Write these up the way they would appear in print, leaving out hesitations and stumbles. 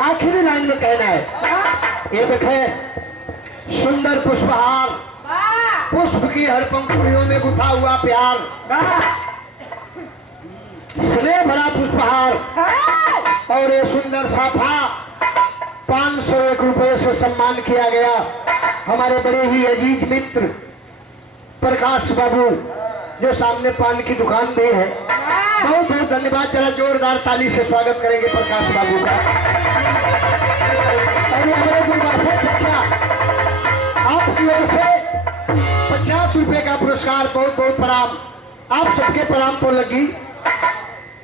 आखिरी लाइन में कहना है, ये देखे सुंदर पुष्पहार, पुष्प की हर पंखुड़ियों में गुथा हुआ प्यार, स्नेह भरा पुष्पहार और ये सुंदर साफा 501 रुपये से सम्मान किया गया हमारे बड़े ही अजीज मित्र प्रकाश बाबू, जो सामने पान की दुकान भी है। बहुत बहुत धन्यवाद। जरा जोरदार ताली से स्वागत करेंगे प्रकाश बाबू का। और हमारे गुरबासा चचा, आपकी ओर से 50 रुपए का पुरस्कार, बहुत बहुत प्रणाम। आप सबके प्रणाम को लगी।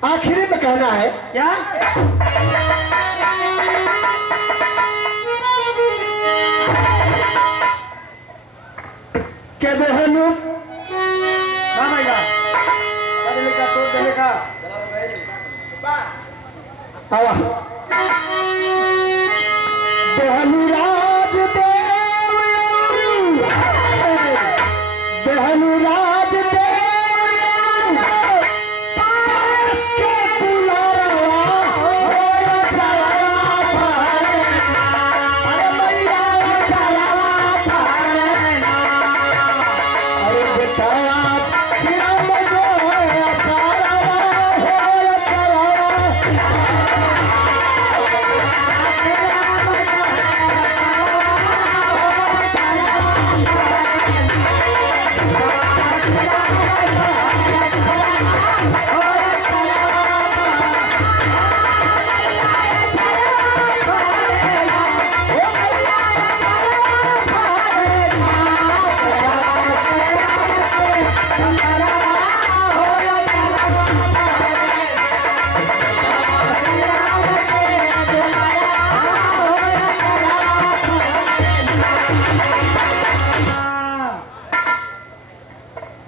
आखिरी में कहना है क्या, क्या बहनों बहनुराज बहनुराज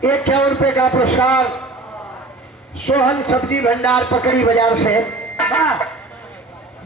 ₹51 का पुरस्कार सोहन सब्जी भंडार पकड़ी बाजार से।